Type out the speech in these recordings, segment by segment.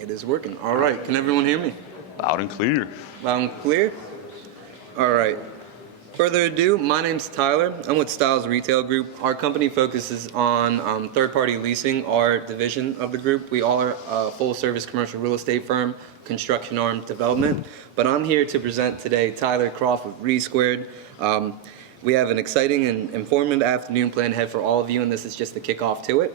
It is working. All right. Can everyone hear me? Loud and clear. Loud and clear? All right. Further ado, my name's Tyler. I'm with Styles Retail Group. Our company focuses on third-party leasing, our division of the group. We are a full-service commercial real estate firm, construction arm development. But I'm here to present today Tyler Croft with Resquared. We have an exciting and informative afternoon planned ahead for all of you, and this is just the kickoff to it.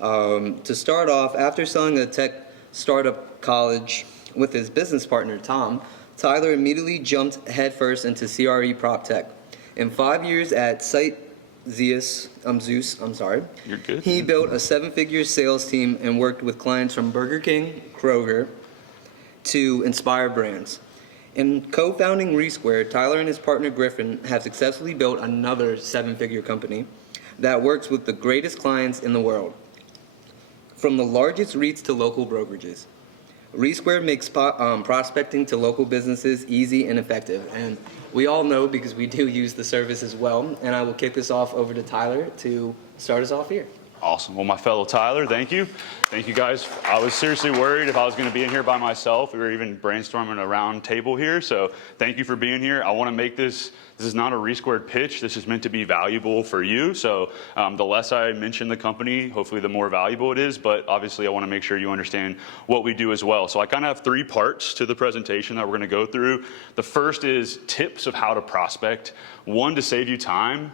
To start off, after selling a tech startup college with his business partner, Tom, Tyler immediately jumped headfirst into CRE prop tech. In 5 years at Zeus, You're good. he built a 7-figure sales team and worked with clients from Burger King, Kroger, to Inspire Brands. In co-founding Resquared, Tyler and his partner Griffin have successfully built another 7-figure company that works with the greatest clients in the world, from the largest REITs to local brokerages. Resquared makes prospecting to local businesses easy and effective, and we all know because we do use the service as well. And I will kick this off over to Tyler to start us off here. Awesome. Well, my fellow Tyler, thank you. Thank you, guys. I was seriously worried if I was going to be in here by myself. We were even brainstorming a round table here, so thank you for being here. I want to make this is not a Resquared pitch. This is meant to be valuable for you, so the less I mention the company, hopefully the more valuable it is, but obviously I want to make sure you understand what we do as well. So I kind of have 3 parts to the presentation that we're going to go through. The first is tips of how to prospect. 1, to save you time,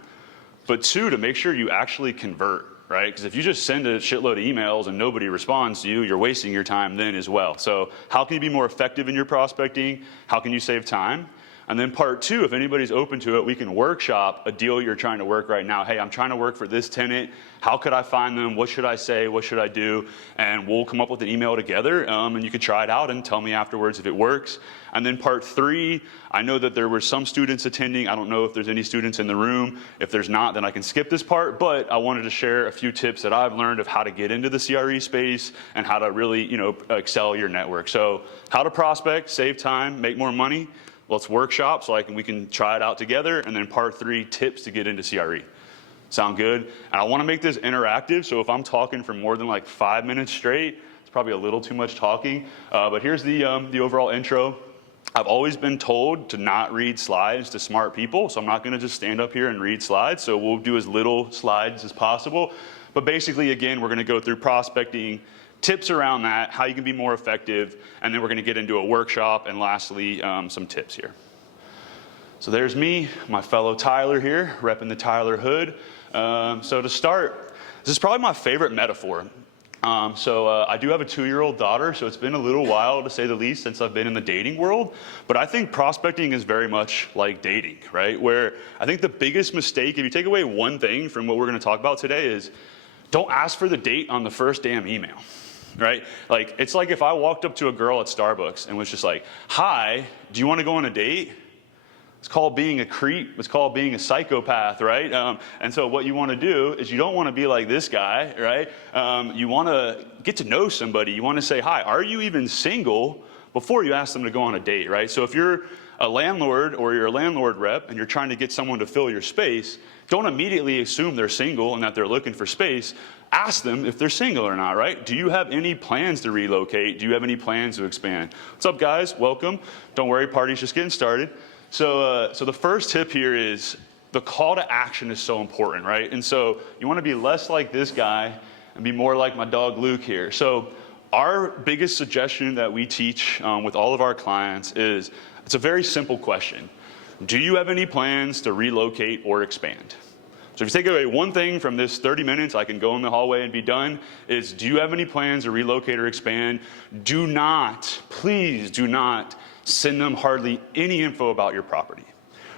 but 2, to make sure you actually convert. Right? Because if you just send a shitload of emails and nobody responds to you, you're wasting your time then as well. So how can you be more effective in your prospecting? How can you save time? And then part 2, if anybody's open to it, we can workshop a deal you're trying to work right now. Hey, I'm trying to work for this tenant. How could I find them? What should I say? What should I do? And we'll come up with an email together, and you can try it out and tell me afterwards if it works. And then part 3, I know that there were some students attending. I don't know if there's any students in the room. If there's not, then I can skip this part, but I wanted to share a few tips that I've learned of how to get into the CRE space and how to really, excel your network. So how to prospect, save time, make more money. Let's workshop so we can try it out together. And then part 3, tips to get into CRE. Sound good? And I want to make this interactive, so if I'm talking for more than like 5 minutes straight, it's probably a little too much talking. But here's the overall intro. I've always been told to not read slides to smart people, so I'm not going to just stand up here and read slides. So we'll do as little slides as possible. But basically, again, we're going to go through prospecting, tips around that, how you can be more effective, and then we're going to get into a workshop, and lastly, some tips here. So there's me, my fellow Tyler here, repping the Tyler hood. So to start, this is probably my favorite metaphor. I do have a 2-year-old daughter, so it's been a little while, to say the least, since I've been in the dating world. But I think prospecting is very much like dating, right? Where I think the biggest mistake, if you take away one thing from what we're going to talk about today, is don't ask for the date on the first damn email. Right? Like, it's like if I walked up to a girl at Starbucks and was just like, hi, do you want to go on a date? It's called being a creep. It's called being a psychopath, right? And so what you want to do is you don't want to be like this guy, right? You want to get to know somebody. You want to say, hi, are you even single, before you ask them to go on a date, right? So if you're a landlord or you're a landlord rep and you're trying to get someone to fill your space, don't immediately assume they're single and that they're looking for space. Ask them if they're single or not, right? Do you have any plans to relocate? Do you have any plans to expand? What's up, guys? Welcome. Don't worry, party's just getting started. So the first tip here is the call to action is so important, right? And so you want to be less like this guy and be more like my dog Luke here. So our biggest suggestion that we teach with all of our clients is, it's a very simple question. Do you have any plans to relocate or expand? So if you take away one thing from this 30 minutes, I can go in the hallway and be done, is do you have any plans to relocate or expand? Do not, please do not send them hardly any info about your property,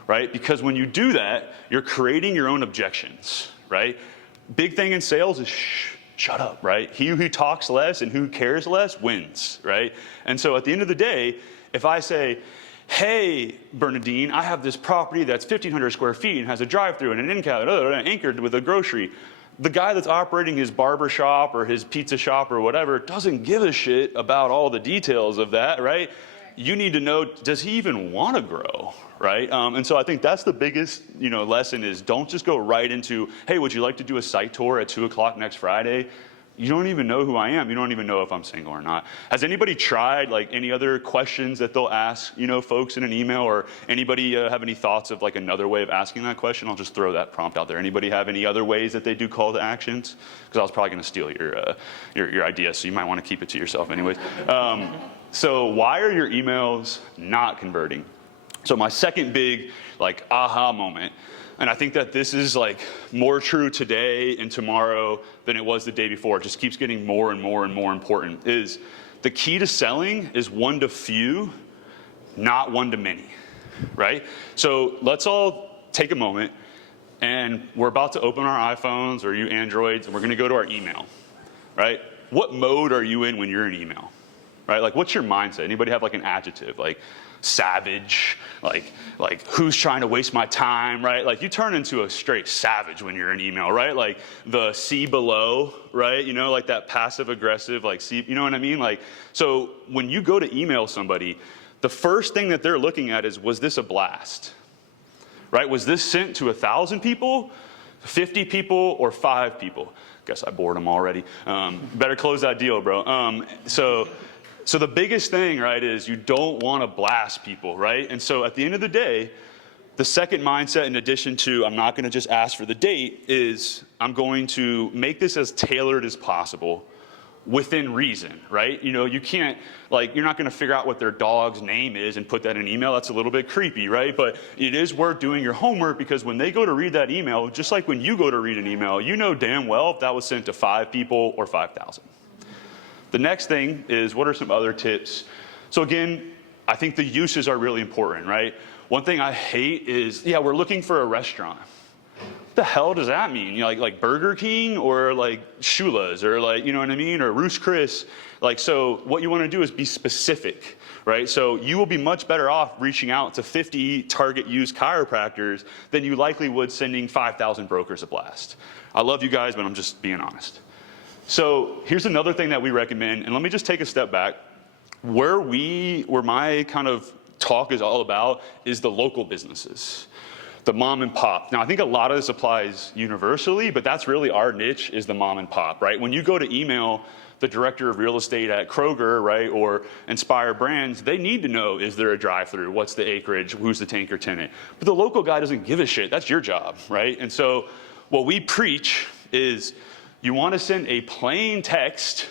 right? Because when you do that, you're creating your own objections, right? Big thing in sales is shut up, right? He who talks less and who cares less wins, right? And so at the end of the day, if I say, hey, Bernadine, I have this property that's 1,500 square feet and has a drive-through and an in-cab, anchored with a grocery. The guy that's operating his barber shop or his pizza shop or whatever doesn't give a shit about all the details of that, right? You need to know, does he even want to grow, right? And so I think that's the biggest, lesson is don't just go right into, hey, would you like to do a site tour at 2 o'clock next Friday? you don't even know who I am. You don't even know if I'm single or not. Has anybody tried like any other questions that they'll ask, folks in an email, or anybody have any thoughts of like another way of asking that question? I'll just throw that prompt out there. Anybody have any other ways that they do call to actions? Because I was probably going to steal your idea, so you might want to keep it to yourself anyways. So why are your emails not converting? So my second big like aha moment, and I think that this is like more true today and tomorrow than it was the day before. It just keeps getting more and more and more important, is the key to selling is one to few, not one to many, right? So let's all take a moment, and we're about to open our iPhones or you Androids, and we're gonna go to our email, right? What mode are you in when you're in email, right? Like, what's your mindset? Anybody have like an adjective, like savage, like who's trying to waste my time, right? Like, you turn into a straight savage when you're in email, right? Like the see below, right? Like that passive aggressive, like see, you know what I mean? Like, so when you go to email somebody, the first thing that they're looking at is, was this a blast, right? Was this sent to 1,000 people, 50 people, or 5 people? Guess I bored them already. Better close that deal, bro. So the biggest thing, right, is you don't want to blast people, right? And so at the end of the day, the second mindset, in addition to I'm not going to just ask for the date, is I'm going to make this as tailored as possible within reason, right? You can't, like, you're not going to figure out what their dog's name is and put that in an email. That's a little bit creepy, right? But it is worth doing your homework, because when they go to read that email, just like when you go to read an email, you know damn well if that was sent to 5 people or 5,000. The next thing is, what are some other tips? So again, I think the uses are really important, right? One thing I hate is, we're looking for a restaurant. What the hell does that mean? Like Burger King, or like Shula's, or like, you know what I mean? Or Roost Chris. Like, so what you want to do is be specific, right? So you will be much better off reaching out to 50 target use chiropractors than you likely would sending 5,000 brokers a blast. I love you guys, but I'm just being honest. So here's another thing that we recommend, and let me just take a step back. Where my kind of talk is all about is the local businesses, the mom and pop. Now, I think a lot of this applies universally, but that's really our niche, is the mom and pop, right? When you go to email the director of real estate at Kroger, right, or Inspire Brands, they need to know, is there a drive-through? What's the acreage? Who's the tanker tenant? But the local guy doesn't give a shit. That's your job, right? And so what we preach is, you want to send a plain text,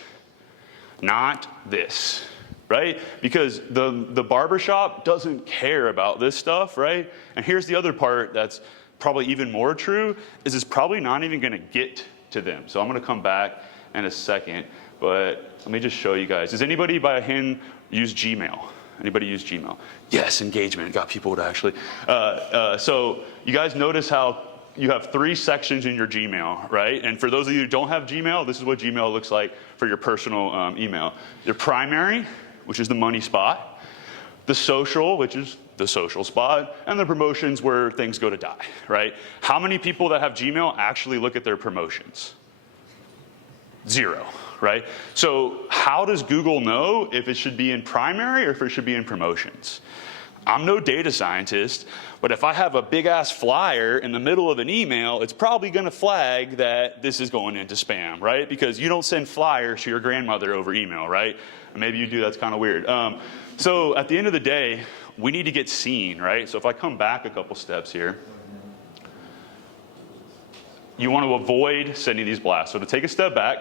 not this, right? Because the barbershop doesn't care about this stuff, right? And here's the other part that's probably even more true, is it's probably not even going to get to them. So I'm going to come back in a second, but let me just show you guys. Does anybody by hand use Gmail? Anybody use Gmail? Yes, engagement. Got people to actually. So you guys notice how you have 3 sections in your Gmail, right? And for those of you who don't have Gmail, this is what Gmail looks like for your personal email. Your primary, which is the money spot, the social, which is the social spot, and the promotions, where things go to die, right? How many people that have Gmail actually look at their promotions? 0, right? So how does Google know if it should be in primary or if it should be in promotions? I'm no data scientist, but if I have a big ass flyer in the middle of an email, it's probably going to flag that this is going into spam, right? Because you don't send flyers to your grandmother over email, right? Or maybe you do, that's kind of weird. So at the end of the day, we need to get seen, right? So if I come back a couple steps here, you want to avoid sending these blasts. So to take a step back,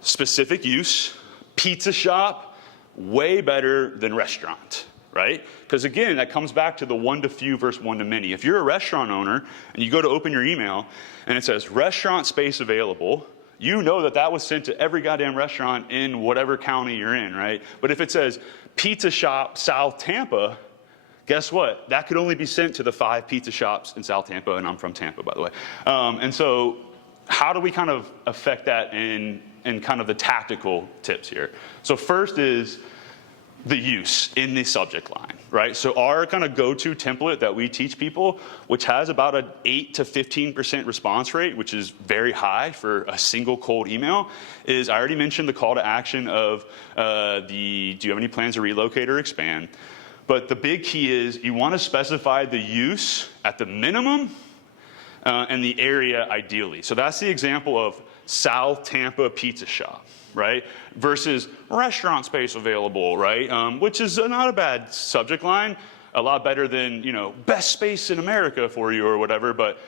specific use, pizza shop, way better than restaurant. Right? Because again, that comes back to the one to few versus one to many. If you're a restaurant owner and you go to open your email and it says restaurant space available, you know that was sent to every goddamn restaurant in whatever county you're in, right? But if it says pizza shop South Tampa, guess what? That could only be sent to the 5 pizza shops in South Tampa, and I'm from Tampa, by the way. And so how do we kind of affect that in kind of the tactical tips here? So first is the use in the subject line, right? So our kind of go-to template that we teach people, which has about an 8 to 15% response rate, which is very high for a single cold email, is I already mentioned the call to action of do you have any plans to relocate or expand? But the big key is you want to specify the use at the minimum and the area ideally. So that's the example of South Tampa Pizza Shop, right? Versus restaurant space available, right? Which is not a bad subject line. A lot better than, best space in America for you or whatever. But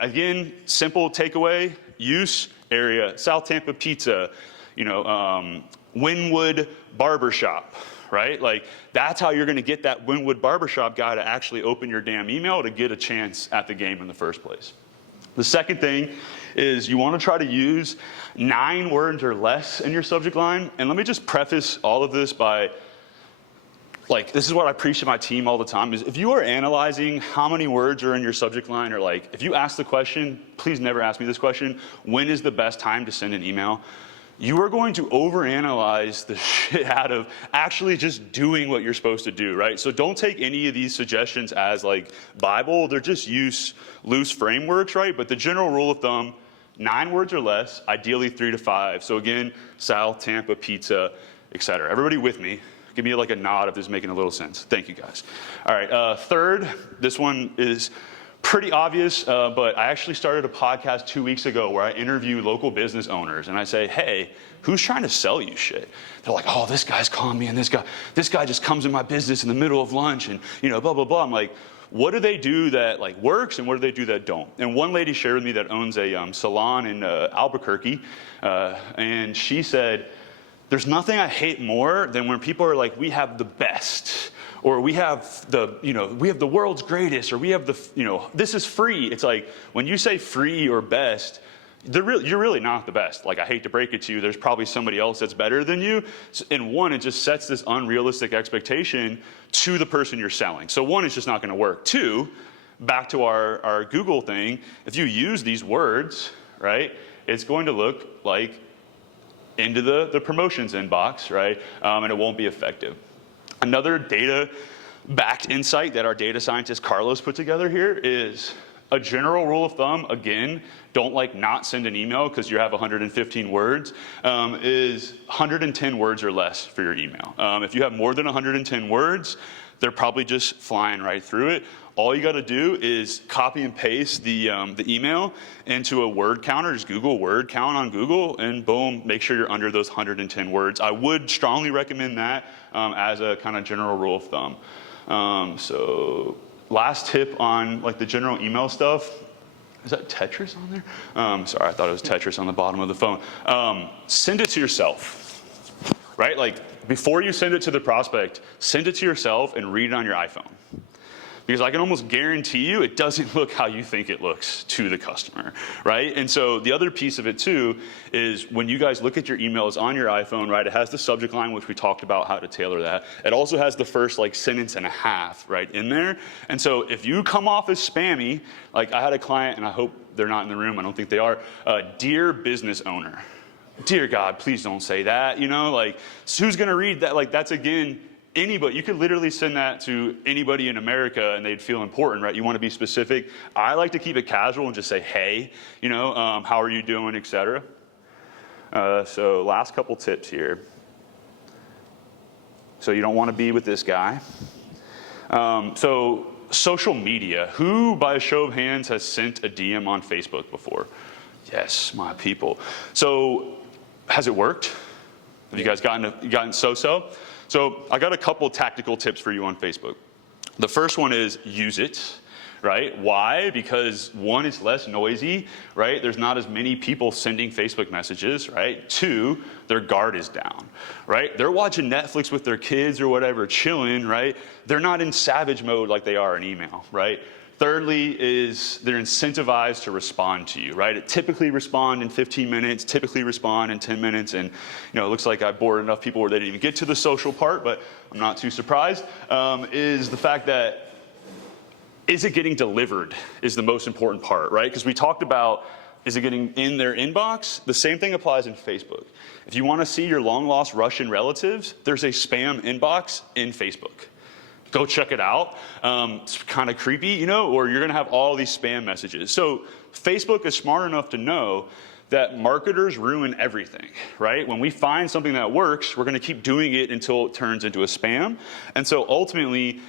again, simple takeaway, use, area, South Tampa Pizza, Wynwood Barbershop, right? Like, that's how you're gonna get that Wynwood Barbershop guy to actually open your damn email to get a chance at the game in the first place. The second thing is you wanna try to use 9 words or less in your subject line. And let me just preface all of this by, this is what I preach to my team all the time, is if you are analyzing how many words are in your subject line, or if you ask the question, please never ask me this question, when is the best time to send an email? You are going to overanalyze the shit out of actually just doing what you're supposed to do, right? So don't take any of these suggestions as Bible. They're just loose frameworks, right? But the general rule of thumb, 9 words or less, ideally 3 to 5. So again, South Tampa Pizza, etc. Everybody with me? Give me a nod if this is making a little sense. Thank you, guys. All right, third, this one is pretty obvious, but I actually started a podcast 2 weeks ago where I interview local business owners, and I say, hey, who's trying to sell you shit? They're like, oh, this guy's calling me, and this guy just comes in my business in the middle of lunch, and blah, blah, blah. I'm like, what do they do that works, and what do they do that don't? And one lady shared with me that owns a salon in Albuquerque, and she said, there's nothing I hate more than when people are like, we have the best, or we have the world's greatest, or we have this is free. It's like, when you say free or best, you're really not the best. I hate to break it to you, there's probably somebody else that's better than you. And one, it just sets this unrealistic expectation to the person you're selling. So one, it's just not gonna work. Two, back to our Google thing, if you use these words, right, it's going to look like into the promotions inbox, right? And it won't be effective. Another data-backed insight that our data scientist Carlos put together here is a general rule of thumb, again, don't not send an email because you have 115 words, is 110 words or less for your email. If you have more than 110 words, they're probably just flying right through it. All you got to do is copy and paste the email into a word counter. Just Google word count on Google, and boom, make sure you're under those 110 words. I would strongly recommend that as a kind of general rule of thumb. So last tip on the general email stuff. Is that Tetris on there? Sorry, I thought it was Tetris on the bottom of the phone. Send it to yourself, right? Before you send it to the prospect, send it to yourself and read it on your iPhone. Because I can almost guarantee you it doesn't look how you think it looks to the customer, right? And so the other piece of it too is when you guys look at your emails on your iPhone, right, it has the subject line, which we talked about how to tailor that. It also has the first sentence and a half right in there. And so if you come off as spammy, I had a client, and I hope they're not in the room, I don't think they are, dear business owner. Dear God, please don't say that, who's gonna read that? That's again, anybody. You could literally send that to anybody in America and they'd feel important, right? You want to be specific. I like to keep it casual and just say, hey, how are you doing, etc. So last couple tips here. So you don't want to be with this guy. So social media. Who, by a show of hands, has sent a DM on Facebook before? Yes, my people. So has it worked? Have you guys gotten so-so? So I got a couple tactical tips for you on Facebook. The first one is use it, right? Why? Because one, it's less noisy, right? There's not as many people sending Facebook messages, right? Two, their guard is down, right? They're watching Netflix with their kids or whatever, chilling, right? They're not in savage mode like they are in email, right? Thirdly is they're incentivized to respond to you, right? It typically respond in 15 minutes, typically respond in 10 minutes, and it looks like I bored enough people where they didn't even get to the social part, but I'm not too surprised, is the fact that is it getting delivered is the most important part, right? Because we talked about is it getting in their inbox? The same thing applies in Facebook. If you want to see your long-lost Russian relatives, there's a spam inbox in Facebook. Go check it out. It's kind of creepy, or you're going to have all these spam messages. So Facebook is smart enough to know that marketers ruin everything, right? When we find something that works, we're going to keep doing it until it turns into a spam. And so ultimately,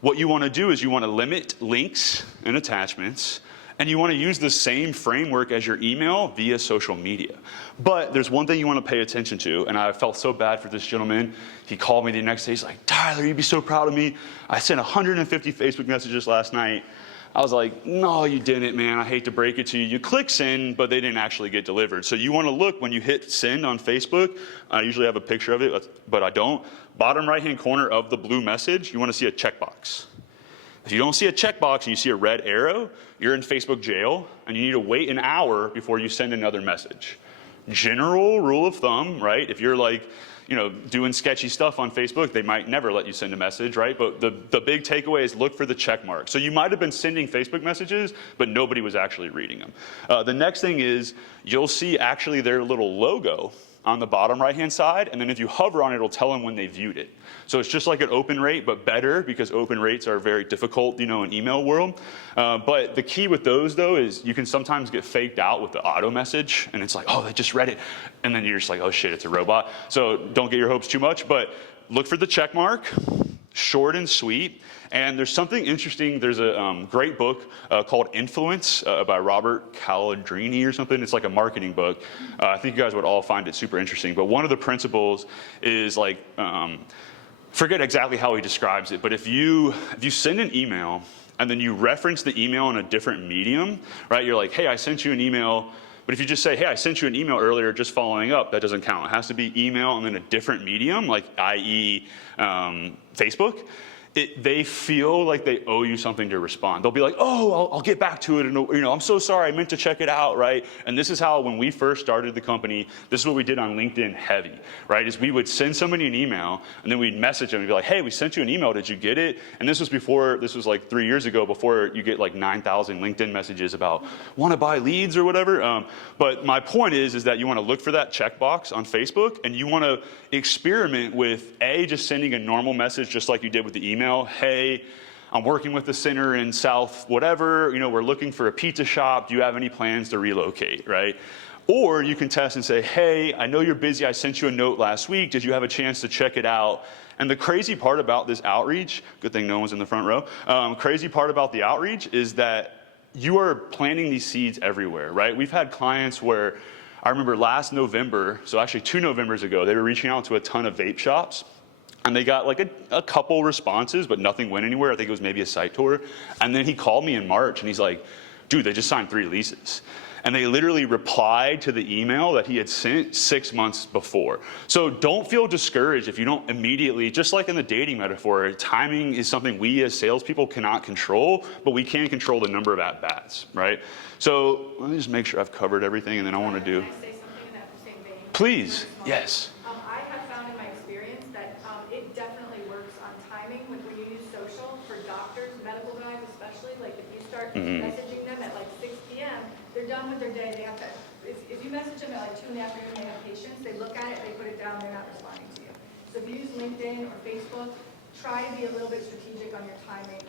what you want to do is you want to limit links and attachments, And you want to use the same framework as your email via social media. But there's one thing you want to pay attention to, and I felt so bad for this gentleman. He called me the next day. He's like, Tyler, you'd be so proud of me. I sent 150 Facebook messages last night. I was like, no, you didn't, man. I hate to break it to you. You click send, but they didn't actually get delivered. So you want to look when you hit send on Facebook. I usually have a picture of it, but I don't. Bottom right-hand corner of the blue message, you want to see a checkbox. If you don't see a checkbox and you see a red arrow, you're in Facebook jail, and you need to wait an hour before you send another message. General rule of thumb, right? If you're like, doing sketchy stuff on Facebook, they might never let you send a message, right? But the big takeaway is look for the check mark. So you might have been sending Facebook messages, but nobody was actually reading them. The next thing is you'll see actually their little logo on the bottom right-hand side, and then if you hover on it, it'll tell them when they viewed it. So it's just like an open rate, but better, because open rates are very difficult, in email world. But the key with those, though, is you can sometimes get faked out with the auto message, and it's like, oh, they just read it, and then you're just like, oh shit, it's a robot. So don't get your hopes too much, but look for the check mark, short and sweet. And there's something interesting. There's a great book called Influence by Robert Caladrini or something. It's like a marketing book. I think you guys would all find it super interesting. But one of the principles is like, forget exactly how he describes it, but if you send an email and then you reference the email in a different medium, right? You're like, hey, I sent you an email. But if you just say, hey, I sent you an email earlier just following up, that doesn't count. It has to be email and then a different medium, like i.e. Facebook. They feel like they owe you something to respond. They'll be like, oh, I'll get back to it. And, I'm so sorry. I meant to check it out, right? And this is how, when we first started the company, this is what we did on LinkedIn heavy, right? Is we would send somebody an email, and then we'd message them and be like, hey, we sent you an email. Did you get it? And this was like 3 years ago, before you get like 9,000 LinkedIn messages about, want to buy leads or whatever. But my point is that you want to look for that checkbox on Facebook, and you want to experiment with, just sending a normal message just like you did with the email. Hey, I'm working with the center in South whatever, we're looking for a pizza shop. Do you have any plans to relocate, right? Or you can test and say, hey, I know you're busy. I sent you a note last week. Did you have a chance to check it out? And the crazy part about this outreach, good thing no one's in the front row. Crazy part about the outreach is that you are planting these seeds everywhere, right? We've had clients where, I remember last November, so actually 2 Novembers ago, they were reaching out to a ton of vape shops. And they got like a couple responses, but nothing went anywhere. I think it was maybe a site tour. And then he called me in March, and he's like, dude, they just signed 3 leases. And they literally replied to the email that he had sent 6 months before. So don't feel discouraged if you don't immediately, just like in the dating metaphor, timing is something we as salespeople cannot control, but we can control the number of at-bats, right? So let me just make sure I've covered everything, and then I want to do. Can I say something in that same vein? Please, yes. I have found in my experience that it definitely works on timing when you use social for doctors, medical guys especially. Like if you start messaging them at like 6 p.m., they're done with their day. They have to. If you message them at like 2 in the afternoon, they have patience. They look at it, they put it down, they're not responding to you. So if you use LinkedIn or Facebook, try to be a little bit strategic on your timing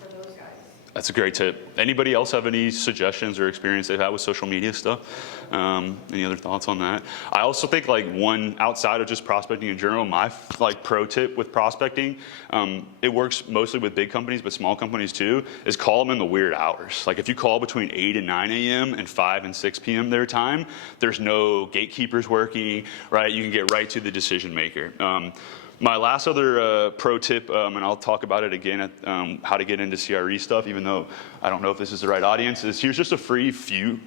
for those guys. That's a great tip. Anybody else have any suggestions or experience they've had with social media stuff? Any other thoughts on that? I also think like one outside of just prospecting in general, my like pro tip with prospecting, it works mostly with big companies, but small companies too, is call them in the weird hours. Like if you call between 8 and 9 a.m. and 5 and 6 p.m. their time, there's no gatekeepers working, right? You can get right to the decision maker. My last other pro tip, and I'll talk about it again at how to get into CRE stuff, even though I don't know if this is the right audience, is here's just a few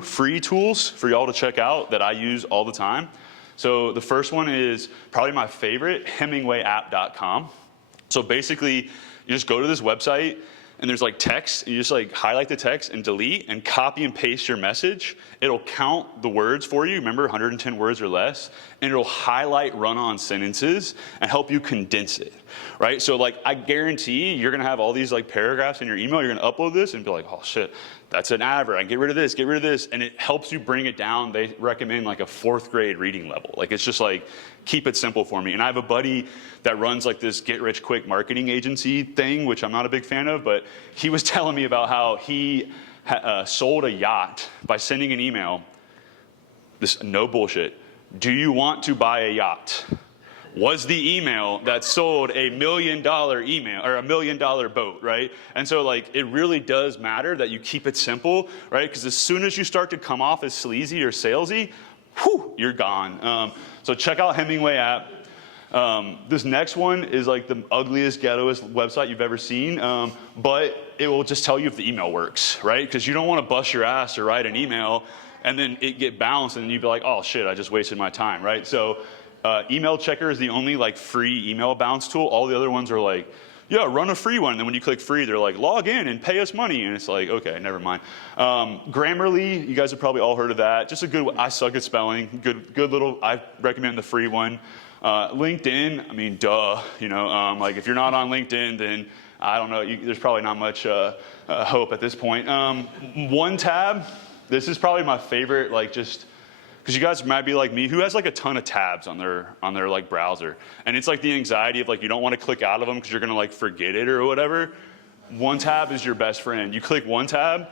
free tools for y'all to check out that I use all the time. So the first one is probably my favorite, HemingwayApp.com. So basically, you just go to this website, and there's like text, you just like highlight the text and delete and copy and paste your message. It'll count the words for you, remember 110 words or less, and it'll highlight run-on sentences and help you condense it, right? So like I guarantee you're gonna have all these like paragraphs in your email, you're gonna upload this and be like, oh shit, that's an advert, I can get rid of this, and it helps you bring it down. They recommend like a 4th grade reading level. Like it's just like, keep it simple for me. And I have a buddy that runs like this get-rich-quick marketing agency thing, which I'm not a big fan of, but he was telling me about how he sold a yacht by sending an email, this no bullshit, do you want to buy a yacht? was the email that sold $1 million email or $1 million boat, right? And so like it really does matter that you keep it simple, right? Because as soon as you start to come off as sleazy or salesy, whew, you're gone. So check out Hemingway app. This next one is like the ugliest, ghettoest website you've ever seen, but it will just tell you if the email works, right? Because you don't want to bust your ass to write an email and then it get bounced and you'd be like, oh shit, I just wasted my time, right? So email checker is the only like free email bounce tool. All the other ones are like, yeah, run a free one. And then when you click free, they're like, log in and pay us money. And it's like, okay, never mind. Grammarly, you guys have probably all heard of that. Just a good, I suck at spelling. Good little, I recommend the free one. LinkedIn, I mean, duh, you know, like if you're not on LinkedIn, then I don't know, there's probably not much hope at this point. One tab, this is probably my favorite, like just, because you guys might be like me, who has like a ton of tabs on their like browser. And it's like the anxiety of like, you don't want to click out of them because you're going to like forget it or whatever. One tab is your best friend. You click one tab,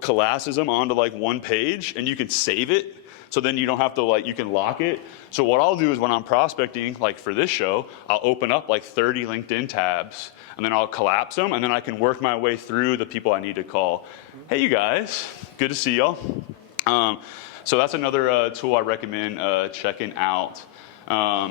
collapses them onto like one page and you can save it. So then you don't have to like, you can lock it. So what I'll do is when I'm prospecting, like for this show, I'll open up like 30 LinkedIn tabs and then I'll collapse them and then I can work my way through the people I need to call. Hey, you guys, good to see y'all. So that's another tool I recommend checking out.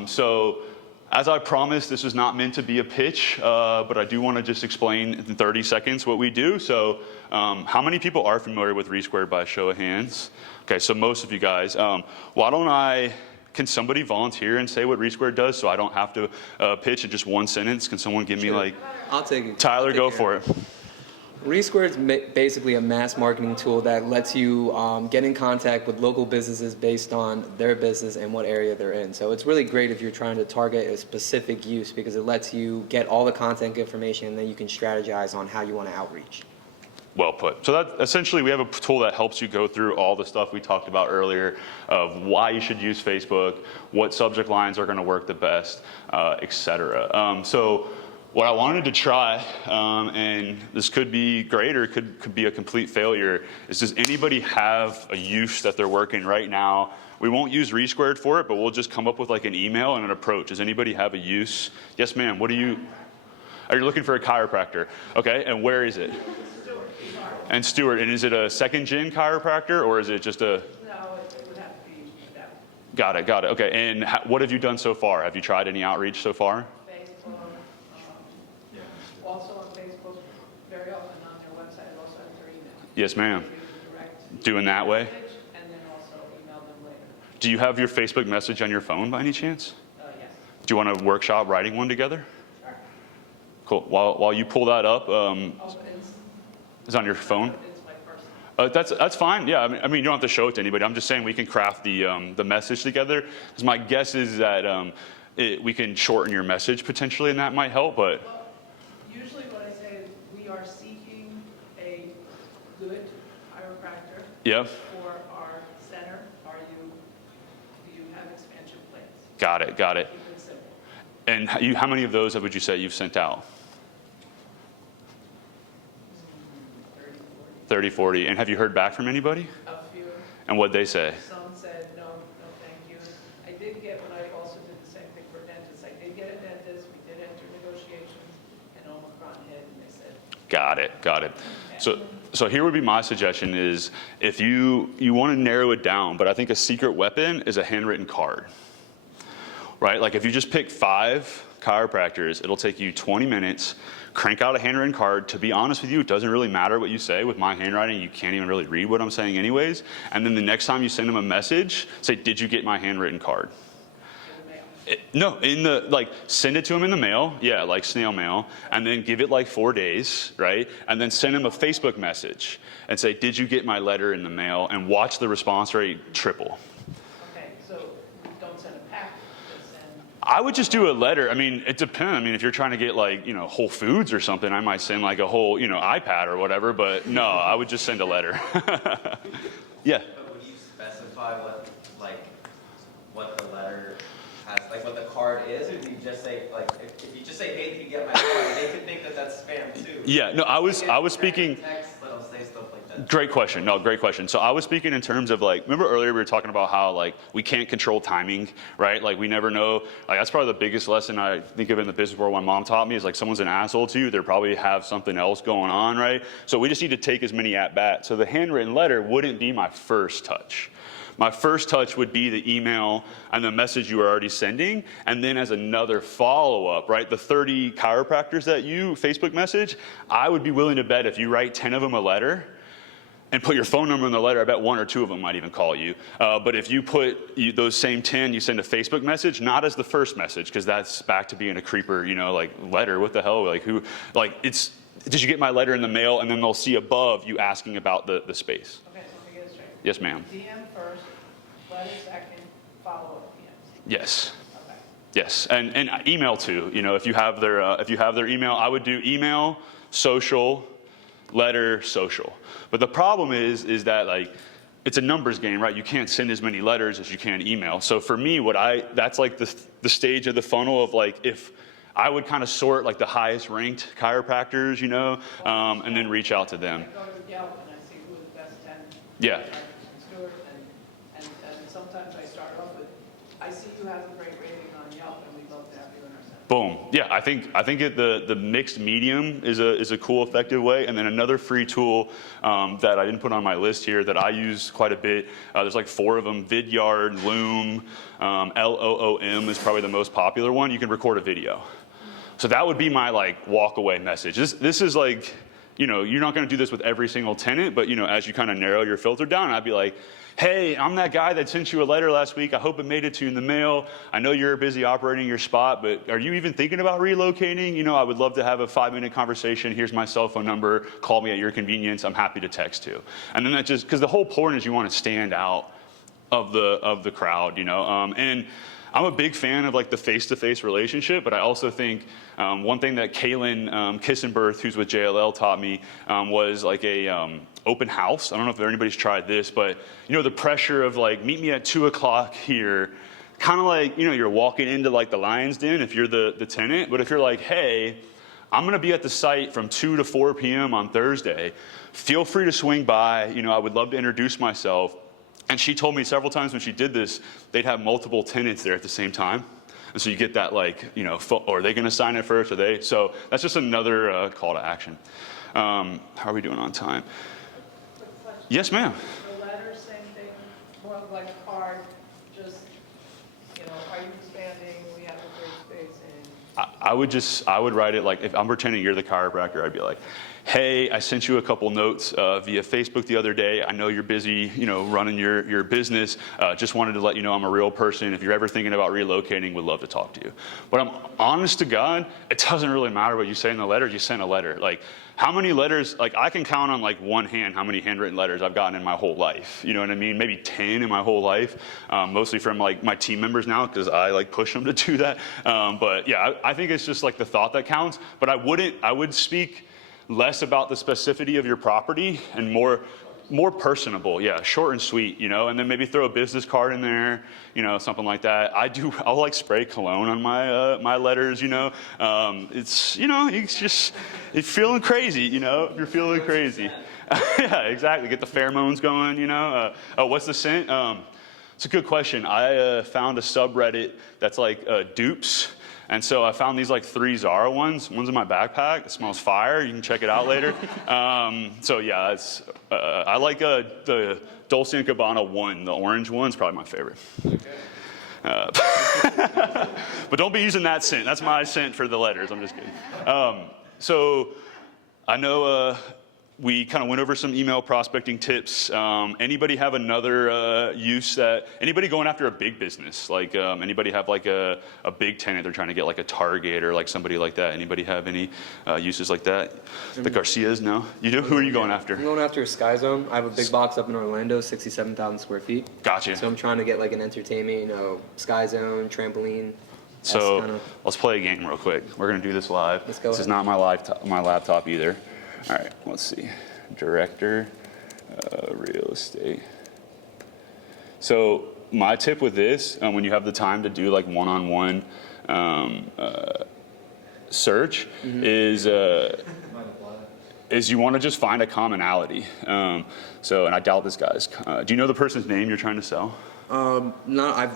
So as I promised, this was not meant to be a pitch, but I do want to just explain in 30 seconds what we do. So how many people are familiar with Resquared by a show of hands? Okay, so most of you guys. Why don't can somebody volunteer and say what Resquared does so I don't have to pitch in just one sentence? Can someone give me like, I'll take it. Tyler, go for it. Resquared is basically a mass marketing tool that lets you get in contact with local businesses based on their business and what area they're in. So it's really great if you're trying to target a specific use because it lets you get all the contact information and then you can strategize on how you want to outreach. Well put. So that essentially we have a tool that helps you go through all the stuff we talked about earlier of why you should use Facebook, what subject lines are going to work the best, et cetera. So what I wanted to try, and this could be great or it could be a complete failure, is does anybody have a use that they're working right now? We won't use Resquared for it, but we'll just come up with like an email and an approach. Does anybody have a use? Yes, ma'am. What are you looking for a chiropractor? Okay, and where is it? And Stewart, and is it a second-gen chiropractor or is it just a? No, it would have to be that. Got it. Okay, and what have you done so far? Have you tried any outreach so far? Facebook, also on Facebook, very often on their website, it also has their email. Yes, ma'am. Direct Doing that way? and then also email them later. Do you have your Facebook message on your phone by any chance? Yes. Do you want to workshop writing one together? Sure. Cool. While you pull that up, is it on your phone? It's my personal. That's fine. Yeah, I mean, you don't have to show it to anybody. I'm just saying we can craft the message together. Because my guess is that we can shorten your message potentially, and that might help. But Well, usually what I say is we are seeking a good chiropractor yeah, for our center. Do you have expansion plans? got it. Keep it simple. And how many of those would you say you've sent out? 30, 40. And have you heard back from anybody? A few. And what'd they say? Some said, no, thank you. I did get, when I also did the same thing for dentists, I did get a dentist, we did enter negotiations, and Omicron hit, and they said. Got it. So here would be my suggestion is if you want to narrow it down, but I think a secret weapon is a handwritten card, right? Like if you just pick 5 chiropractors, it'll take you 20 minutes, crank out a handwritten card. To be honest with you, it doesn't really matter what you say. With my handwriting, you can't even really read what I'm saying anyways. And then the next time you send them a message, say, did you get my handwritten card? No, send it to them in the mail. Yeah, like snail mail. And then give it like 4 days, right? And then send them a Facebook message and say, did you get my letter in the mail? And watch the response rate triple. Okay, so don't send a package, just send. I would just do a letter. I mean, it depends. I mean, if you're trying to get like, Whole Foods or something, I might send like a whole, iPad or whatever. But no, I would just send a letter. Yeah. But would you specify what the letter has, like what the card is, or do you just say if you just say, hey, did you get my card? They could think that that's spam too. Yeah. No, I was speaking. Text that'll say stuff like that. Great question. No, great question. So I was speaking in terms of like, remember earlier we were talking about how like we can't control timing, right? Like we never know. Like that's probably the biggest lesson I think of in the business world my mom taught me is like someone's an asshole to you, they probably have something else going on, right? So we just need to take as many at bats. So the handwritten letter wouldn't be my first touch. My first touch would be the email and the message you were already sending, and then as another follow-up, right? The 30 chiropractors that you Facebook message, I would be willing to bet if you write 10 of them a letter and put your phone number in the letter, I bet 1 or 2 of them might even call you. But if you put those same 10, you send a Facebook message, not as the first message, because that's back to being a creeper, like letter, what the hell? Like who, like it's, did you get my letter in the mail? And then they'll see above you asking about the space. Okay, so let me get it straight. Yes, ma'am. DM first, letter second, follow-up DMs. Yes. Okay. Yes, and email too. If you have their email, I would do email, social, letter, social. But the problem is that like it's a numbers game, right? You can't send as many letters as you can email. So for me, that's like the stage of the funnel of like if I would kind of sort like the highest ranked chiropractors, and then reach out to them. I go to Yelp and I see who the best 10 Yeah. chiropractors in Stewart, and sometimes I start off with, I see you have a great rating on Yelp and we'd love to have you in our center. Boom. Yeah, I think the mixed medium is a cool, effective way. And then another free tool that I didn't put on my list here that I use quite a bit. There's like 4 of them: Vidyard, Loom, LOOM is probably the most popular one. You can record a video. So that would be my like walk away message. This is like, you're not going to do this with every single tenant, but as you kind of narrow your filter down, I'd be like, hey, I'm that guy that sent you a letter last week. I hope it made it to you in the mail. I know you're busy operating your spot, but are you even thinking about relocating? I would love to have a 5-minute conversation. Here's my cell phone number. Call me at your convenience. I'm happy to text too. And then because the whole point is you want to stand out of the crowd, and I'm a big fan of like the face-to-face relationship, but I also think one thing that Kaylin Kissenberth, who's with JLL, taught me was like a open house. I don't know if anybody's tried this, but the pressure of like, meet me at 2:00 here, kind of like, you're walking into like the Lion's Den if you're the tenant, but if you're like, hey, I'm gonna be at the site from 2 to 4 p.m. on Thursday, feel free to swing by, I would love to introduce myself. And she told me several times when she did this, they'd have multiple tenants there at the same time. And so you get that like, are they gonna sign it first, are they? So that's just another call to action. How are we doing on time? Quick question. Yes, ma'am. The letter, same thing, more like a card, just, are you expanding? We have a great space in. I would write it like, if I'm pretending you're the chiropractor, I'd be like, hey, I sent you a couple notes via Facebook the other day. I know you're busy, running your business. Just wanted to let you know I'm a real person. If you're ever thinking about relocating, would love to talk to you. But I'm honest to God, it doesn't really matter what you say in the letter. You send a letter. Like, how many letters? Like, I can count on like one hand how many handwritten letters I've gotten in my whole life. You know what I mean? Maybe 10 in my whole life, mostly from like my team members now because I like push them to do that. But yeah, I think it's just like the thought that counts. But I would speak less about the specificity of your property and more personable, short and sweet, and then maybe throw a business card in there, something like that. I'll like spray cologne on my letters, it's, you're feeling crazy, you're feeling crazy. Yeah, exactly, get the pheromones going, what's the scent? It's a good question. I found a subreddit that's like dupes. And so I found these like 3 Zara ones. One's in my backpack. It smells fire. You can check it out later. So yeah, I like the Dolce & Gabbana one. The orange one's probably my favorite. But don't be using that scent. That's my scent for the letters. I'm just kidding. So I know we kind of went over some email prospecting tips. Anybody have another use that, anybody going after a big business? Like anybody have like a big tenant they're trying to get like a Target or like somebody like that? Anybody have any uses like that? The Garcias, no? You do? Who are you going after? I'm going after a Sky Zone. I have a big box up in Orlando, 67,000 square feet. Gotcha. So I'm trying to get like an entertainment, Sky Zone, trampoline. So let's play a game real quick. We're gonna do this live. Let's go This is not my laptop either. All right, let's see. Director, real estate. So my tip with this, when you have the time to do like one-on-one search, is is you want to just find a commonality. And I doubt this guy's. Do you know the person's name you're trying to sell? No, I've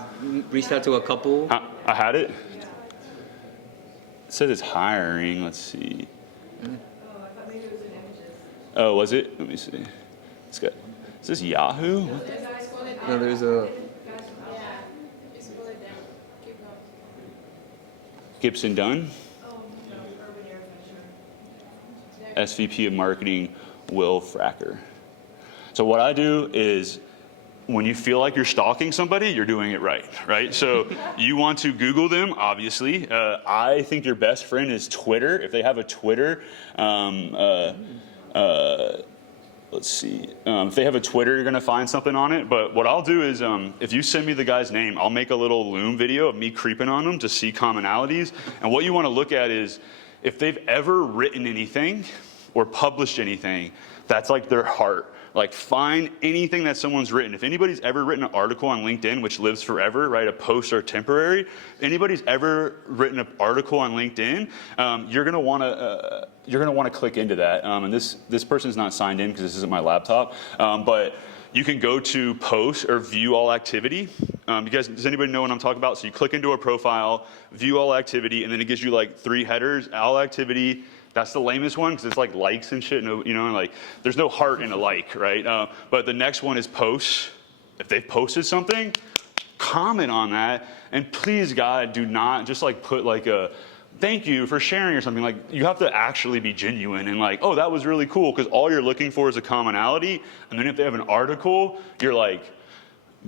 reached out to a couple. I had it. It says it's hiring. Let's see. Oh, I thought maybe it was in images. Oh, was it? Let me see. It's got. Is this Yahoo? No, there's a Gibson Dunn, Oh, no, urban air conditioner. SVP of Marketing, Will Fracker. So what I do is, when you feel like you're stalking somebody, you're doing it right? So you want to Google them, obviously. I think your best friend is Twitter. If they have a Twitter, let's see. If they have a Twitter, you're going to find something on it. But what I'll do is, if you send me the guy's name, I'll make a little Loom video of me creeping on them to see commonalities. And what you want to look at is, if they've ever written anything or published anything, that's like their heart. Like, find anything that someone's written. If anybody's ever written an article on LinkedIn, which lives forever, right? A post or temporary. If anybody's ever written an article on LinkedIn, you're gonna wanna click into that. And this person's not signed in because this isn't my laptop. But you can go to post or view all activity. Does anybody know what I'm talking about? So you click into a profile, view all activity, and then it gives you like 3 headers: all activity. That's the lamest one because it's like likes and shit, and like there's no heart in a like, right? But the next one is posts. If they've posted something, comment on that, and please, God, do not just like put like a thank you for sharing or something. Like, you have to actually be genuine and like, oh, that was really cool, because all you're looking for is a commonality. And then if they have an article, you're like,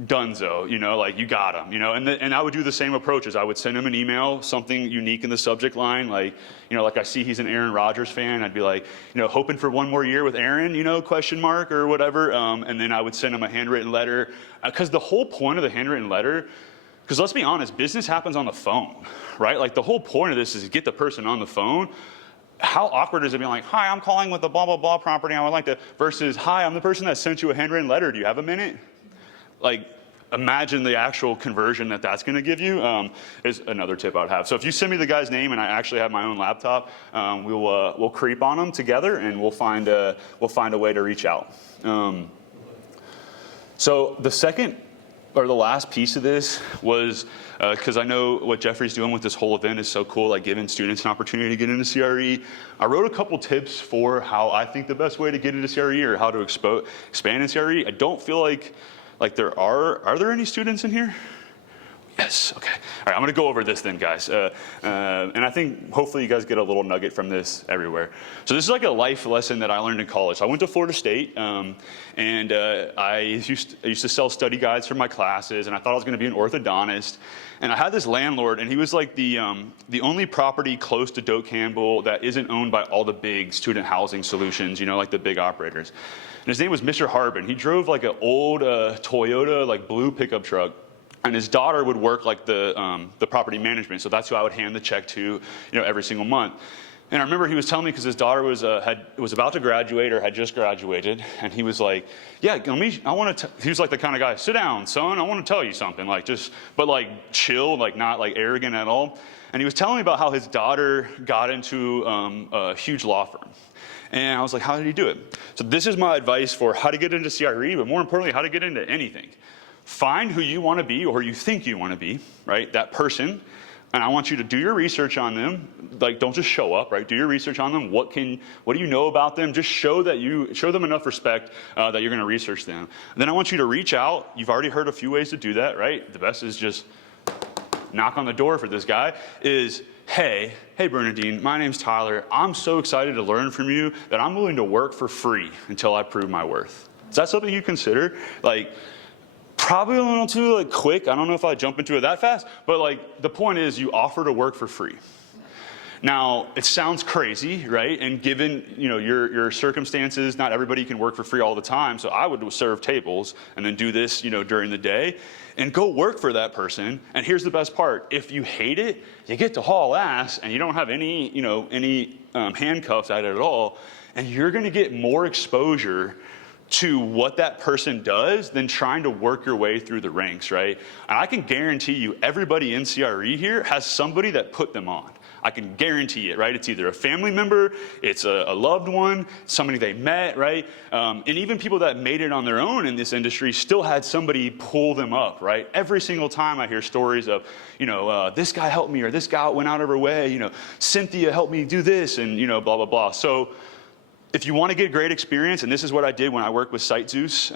dunzo, like you got them, and I would do the same approaches. I would send him an email, something unique in the subject line, like, like I see he's an Aaron Rodgers fan. I'd be like, hoping for one more year with Aaron, question mark or whatever. And then I would send him a handwritten letter, because the whole point of the handwritten letter, because let's be honest, business happens on the phone, right? Like, the whole point of this is to get the person on the phone. How awkward is it being like, hi, I'm calling with the blah, blah, blah property, I would like to, versus, hi, I'm the person that sent you a handwritten letter. Do you have a minute? Like, imagine the actual conversion that's going to give you, is another tip I'd have. So if you send me the guy's name and I actually have my own laptop, we'll creep on them together, and we'll find a way to reach out. So the second or the last piece of this was, because I know what Jeffrey's doing with this whole event is so cool, like giving students an opportunity to get into CRE. I wrote a couple tips for how I think the best way to get into CRE, or how to expand in CRE. I don't feel like there are there any students in here? Yes, okay. All right, I'm gonna go over this then, guys. And I think hopefully you guys get a little nugget from this everywhere. So this is like a life lesson that I learned in college. So I went to Florida State, and I used to sell study guides for my classes, and I thought I was gonna be an orthodontist. And I had this landlord, and he was like the only property close to Doak Campbell that isn't owned by all the big student housing solutions, like the big operators. And his name was Mr. Harbin. He drove like an old Toyota, like blue pickup truck. And his daughter would work like the property management, so that's who I would hand the check to, every single month. And I remember he was telling me, because his daughter was about to graduate or had just graduated, and he was like, "Yeah, he was like the kind of guy, sit down, son, I want to tell you something, but like chill, like not like arrogant at all." And he was telling me about how his daughter got into a huge law firm. And I was like, how did he do it? So this is my advice for how to get into CRE, but more importantly, how to get into anything. Find who you want to be, or you think you want to be, right? That person. And I want you to do your research on them. Like, don't just show up, right? Do your research on them. What do you know about them? Just show them enough respect that you're going to research them. And then I want you to reach out. You've already heard a few ways to do that, right? The best is just knock on the door for this guy. Hey, Bernadine, my name's Tyler. I'm so excited to learn from you that I'm willing to work for free until I prove my worth. Is that something you consider? Like, probably a little too quick. I don't know if I jump into it that fast, but the point is, you offer to work for free. Now, it sounds crazy, right? And given your circumstances, not everybody can work for free all the time. So I would serve tables and then do this during the day, and go work for that person. And here's the best part: if you hate it, you get to haul ass, and you don't have any handcuffs at it at all, and you're going to get more exposure to what that person does than trying to work your way through the ranks, right? And I can guarantee you everybody in CRE here has somebody that put them on. I can guarantee it, right? It's either a family member, it's a loved one, somebody they met, right? And even people that made it on their own in this industry still had somebody pull them up, right? Every single time I hear stories of, this guy helped me, or this guy went out of her way, Cynthia helped me do this, and, blah, blah, blah. So if you want to get great experience, and this is what I did when I worked with Site Zeus,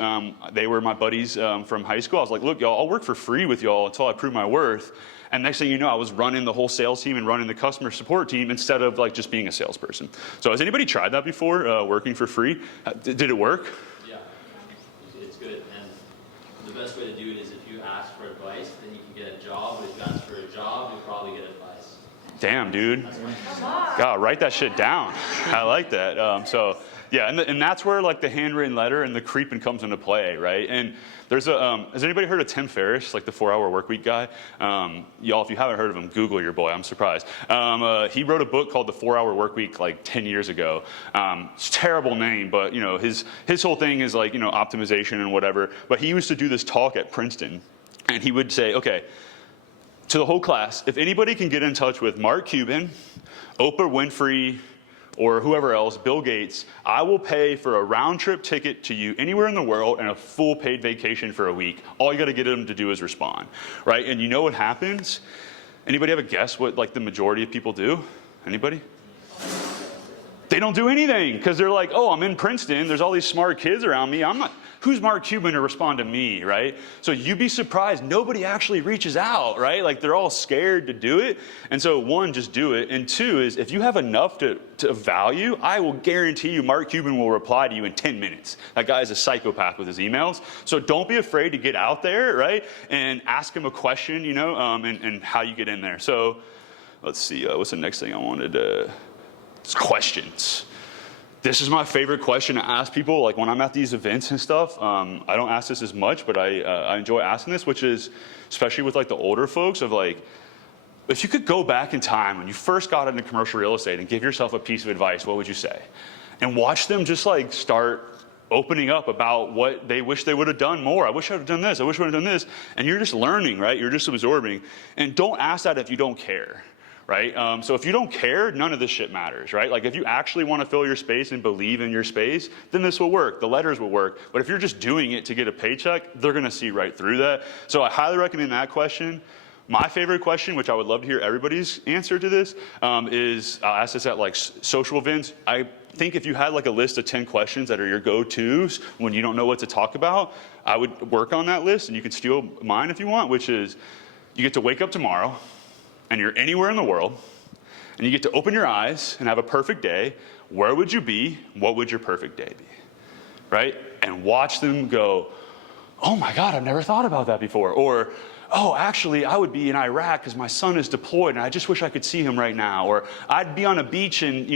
they were my buddies from high school. I was like, look, y'all, I'll work for free with y'all until I prove my worth. And next thing you know, I was running the whole sales team and running the customer support team instead of like just being a salesperson. So has anybody tried that before, working for free? Did it work? Yeah, it's good. And the best way to do it is if you ask for advice, then you can get a job. If you ask for a job, you'll probably get advice. Damn, dude. God, write that shit down. I like that. Yeah, and that's where like the handwritten letter and the creeping comes into play, right? And there's has anybody heard of Tim Ferriss, like the 4-Hour Workweek guy? Y'all, if you haven't heard of him, Google your boy, I'm surprised. He wrote a book called The 4-Hour Workweek like 10 years ago. It's a terrible name, but his whole thing is like, optimization and whatever. But he used to do this talk at Princeton, and he would say, okay, to the whole class, if anybody can get in touch with Mark Cuban, Oprah Winfrey, or whoever else, Bill Gates, I will pay for a round-trip ticket to you anywhere in the world and a full paid vacation for a week. All you got to get them to do is respond, right? And you know what happens? Anybody have a guess what like the majority of people do? Anybody? They don't do anything because they're like, oh, I'm in Princeton. There's all these smart kids around me. Who's Mark Cuban to respond to me, right? So you'd be surprised. Nobody actually reaches out, right? Like they're all scared to do it. And so one, just do it. And two is if you have enough to value, I will guarantee you Mark Cuban will reply to you in 10 minutes. That guy is a psychopath with his emails. So don't be afraid to get out there, right? And ask him a question, and how you get in there. So let's see, what's the next thing I wanted to... It's questions. This is my favorite question to ask people, like when I'm at these events and stuff. I don't ask this as much, but I enjoy asking this, which is, especially with like the older folks, of like, if you could go back in time when you first got into commercial real estate and give yourself a piece of advice, what would you say? And watch them just like start opening up about what they wish they would have done more. I wish I would have done this. I wish I would have done this. And you're just learning, right? You're just absorbing. And don't ask that if you don't care. Right? So if you don't care, none of this shit matters, right? Like if you actually want to fill your space and believe in your space, then this will work. The letters will work. But if you're just doing it to get a paycheck, they're going to see right through that. So I highly recommend that question. My favorite question, which I would love to hear everybody's answer to this, is I'll ask this at like social events. I think if you had like a list of 10 questions that are your go-tos when you don't know what to talk about, I would work on that list, and you can steal mine if you want, which is you get to wake up tomorrow and you're anywhere in the world, and you get to open your eyes and have a perfect day, where would you be? What would your perfect day be? Right? And watch them go, oh my God, I've never thought about that before. Or, oh, actually, I would be in Iraq because my son is deployed and I just wish I could see him right now. Or I'd be on a beach and,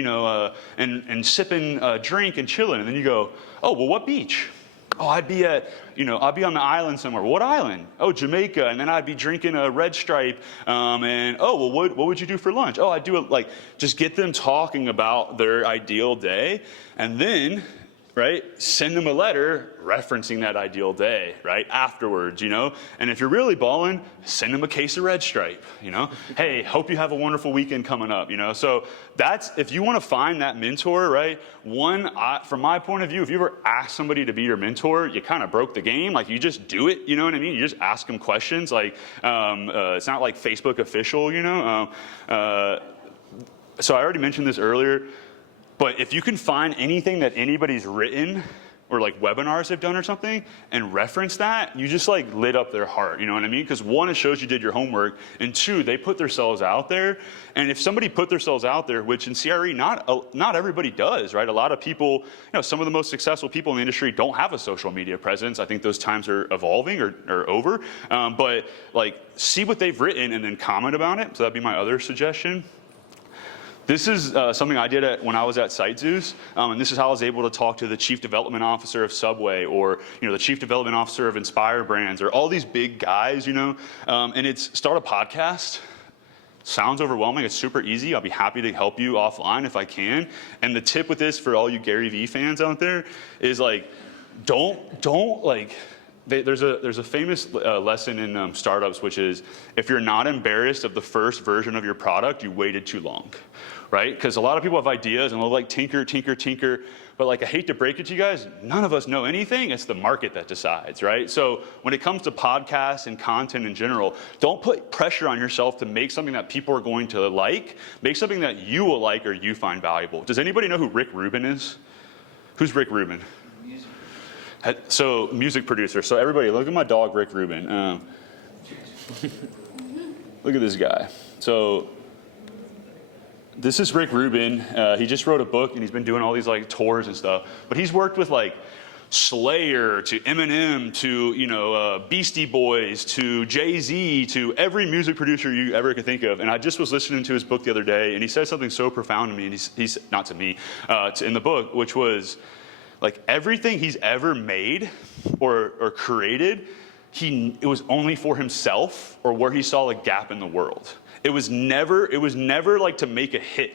and sipping a drink and chilling. And then you go, oh, well, what beach? Oh, I'd be on the island somewhere. What island? Oh, Jamaica. And then I'd be drinking a Red Stripe. And, oh, well, what would you do for lunch? Oh, I'd do it like, just get them talking about their ideal day. And then, right, send them a letter referencing that ideal day, right, afterwards, And if you're really balling, send them a case of Red Stripe, Hey, hope you have a wonderful weekend coming up, So that's, if you want to find that mentor, right, from my point of view, if you ever ask somebody to be your mentor, you kind of broke the game. Like, you just do it, you know what I mean? You just ask them questions. Like, it's not like Facebook official, So I already mentioned this earlier. But if you can find anything that anybody's written or like webinars they've done or something and reference that, you just like lit up their heart, you know what I mean? Because one, it shows you did your homework, and two, they put themselves out there. And if somebody put themselves out there, which in CRE, not everybody does, right? A lot of people, some of the most successful people in the industry don't have a social media presence. I think those times are evolving or over. But like, see what they've written and then comment about it. So that'd be my other suggestion. This is something I did when I was at Site Zeus, and this is how I was able to talk to the chief development officer of Subway, or the chief development officer of Inspire Brands, or all these big guys, and it's start a podcast. Sounds overwhelming. It's super easy. I'll be happy to help you offline if I can. And the tip with this for all you Gary Vee fans out there is like, don't like, there's a famous lesson in startups, which is if you're not embarrassed of the first version of your product, you waited too long, right? Because a lot of people have ideas and they'll like tinker, but like I hate to break it to you guys, none of us know anything. It's the market that decides, right? So when it comes to podcasts and content in general, don't put pressure on yourself to make something that people are going to like. Make something that you will like or you find valuable. Does anybody know who Rick Rubin is? Who's Rick Rubin? So music producer. So everybody, look at my dog, Rick Rubin. Look at this guy. So this is Rick Rubin. He just wrote a book and he's been doing all these like tours and stuff. But he's worked with like Slayer to Eminem to Beastie Boys to Jay-Z to every music producer you ever could think of. And I just was listening to his book the other day, and he said something so profound to me. And he's not to me, in the book, which was like everything he's ever made or created, it was only for himself or where he saw a gap in the world. It was never like to make a hit,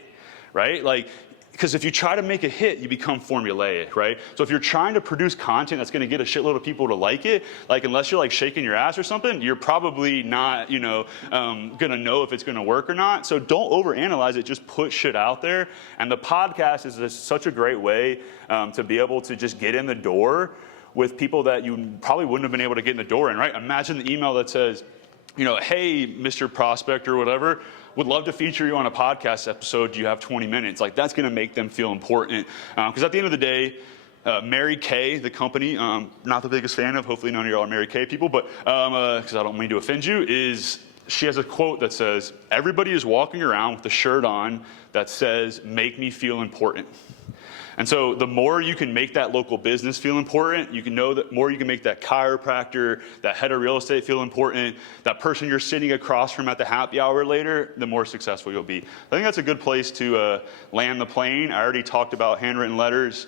right? Like, because if you try to make a hit, you become formulaic, right? So if you're trying to produce content that's going to get a shitload of people to like it, like unless you're like shaking your ass or something, you're probably not, going to know if it's going to work or not. So don't overanalyze it. Just put shit out there. And the podcast is such a great way to be able to just get in the door with people that you probably wouldn't have been able to get in the door in, right? Imagine the email that says, hey, Mr. Prospect or whatever, would love to feature you on a podcast episode. Do you have 20 minutes? Like, that's going to make them feel important. Because at the end of the day, Mary Kay, the company, not the biggest fan of, hopefully none of y'all are Mary Kay people, but because I don't mean to offend you, she has a quote that says, everybody is walking around with a shirt on that says, make me feel important. And so the more you can make that local business feel important, you can know that more you can make that chiropractor, that head of real estate feel important, that person you're sitting across from at the happy hour later, the more successful you'll be. I think that's a good place to land the plane. I already talked about handwritten letters.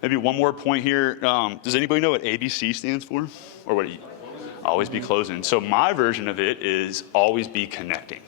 Maybe one more point here. Does anybody know what ABC stands for? Or what? Always be closing. So my version of it is always be connecting.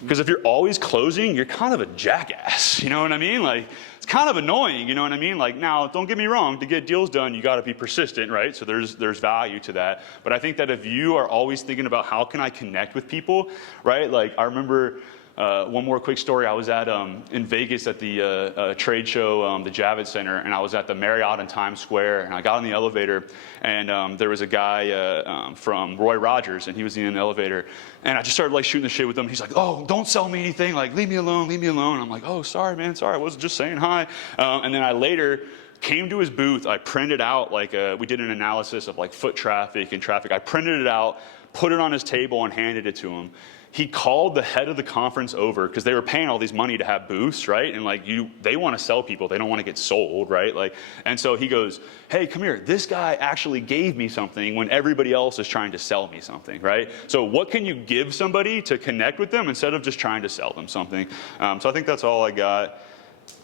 Because if you're always closing, you're kind of a jackass. You know what I mean? Like, it's kind of annoying, you know what I mean? Like, now, don't get me wrong, to get deals done, you got to be persistent, right? So there's value to that. But I think that if you are always thinking about how can I connect with people, right? Like, I remember one more quick story. I was at in Vegas at the trade show, the Javits Center, and I was at the Marriott in Times Square, and I got in the elevator, and there was a guy from Roy Rogers, and he was in an elevator, and I just started like shooting the shit with him. He's like, "Oh, don't sell me anything. Like, leave me alone, leave me alone." I'm like, "Oh, sorry, man, sorry. I wasn't just saying hi." And then I later came to his booth. I printed out like we did an analysis of like foot traffic and traffic. I printed it out, put it on his table, and handed it to him. He called the head of the conference over because they were paying all these money to have booths, right? And like they want to sell people, they don't want to get sold, right? Like, and so he goes, "Hey, come here. This guy actually gave me something when everybody else is trying to sell me something, right? So what can you give somebody to connect with them instead of just trying to sell them something?" So I think that's all I got.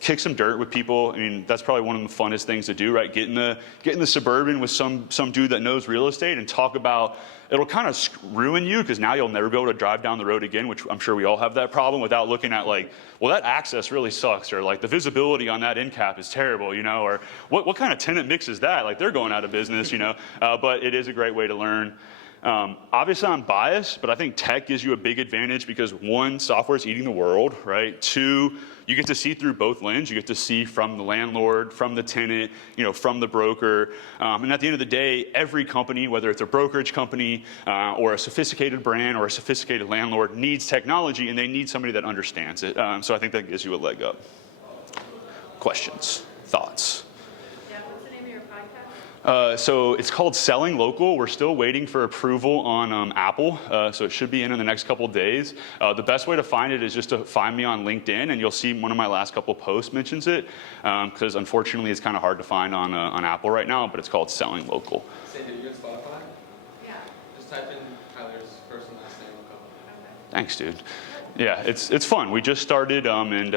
Kick some dirt with people. I mean, that's probably one of the funnest things to do, right? Get in the Suburban with some dude that knows real estate and talk about. It'll kind of ruin you because now you'll never be able to drive down the road again, which I'm sure we all have that problem, without looking at like, well, that access really sucks, or like the visibility on that end cap is terrible, or what kind of tenant mix is that? Like, they're going out of business, but it is a great way to learn. Obviously I'm biased, but I think tech gives you a big advantage because one, software is eating the world, right? Two, you get to see through both lenses. You get to see from the landlord, from the tenant, from the broker. And at the end of the day, every company, whether it's a brokerage company or a sophisticated brand or a sophisticated landlord, needs technology, and they need somebody that understands it. So I think that gives you a leg up. Questions, thoughts? So it's called Selling Local. We're still waiting for approval on Apple, so it should be in the next couple days. The best way to find it is just to find me on LinkedIn, and you'll see one of my last couple posts mentions it, because unfortunately it's kind of hard to find on Apple right now, but it's called Selling Local. Sandy, are you on Spotify? Yeah. Just type in Tyler's first and last name. Will come. Thanks, dude. Yeah, it's fun. We just started, and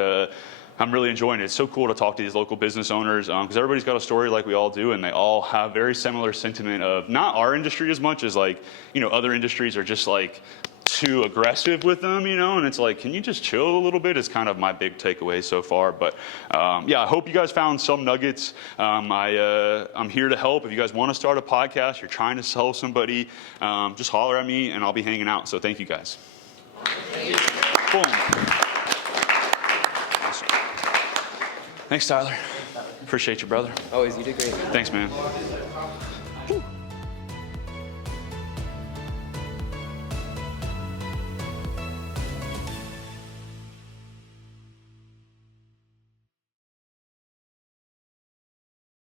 I'm really enjoying it. It's so cool to talk to these local business owners because everybody's got a story like we all do, and they all have very similar sentiment of not our industry as much as like, other industries are just like too aggressive with them, you know, and it's like, can you just chill a little bit? Is kind of my big takeaway so far. But yeah, I hope you guys found some nuggets. I'm here to help. If you guys want to start a podcast, you're trying to sell somebody, just holler at me and I'll be hanging out. So thank you guys. Boom. Thanks, Tyler. Appreciate you, brother. Always, you did great. Thanks, man.